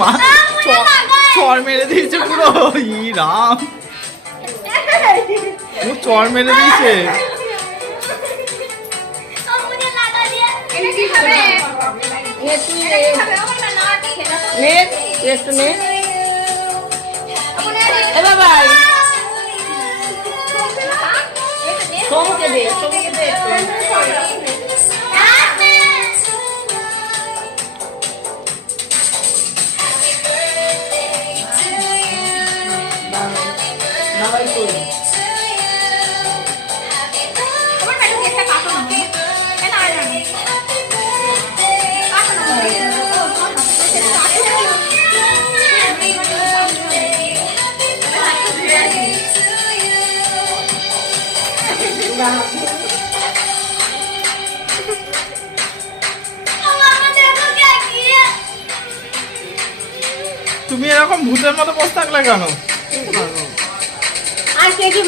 মা চর মেরে দিয়েছে পুরো। ই রাম, ও চর মেরে দিয়েছে। একটু নে বাবা, সোমকে দে, সোমকে দে। তুমি এরকম ভূতের মতো বসে থাকলে কেন? আর কে কি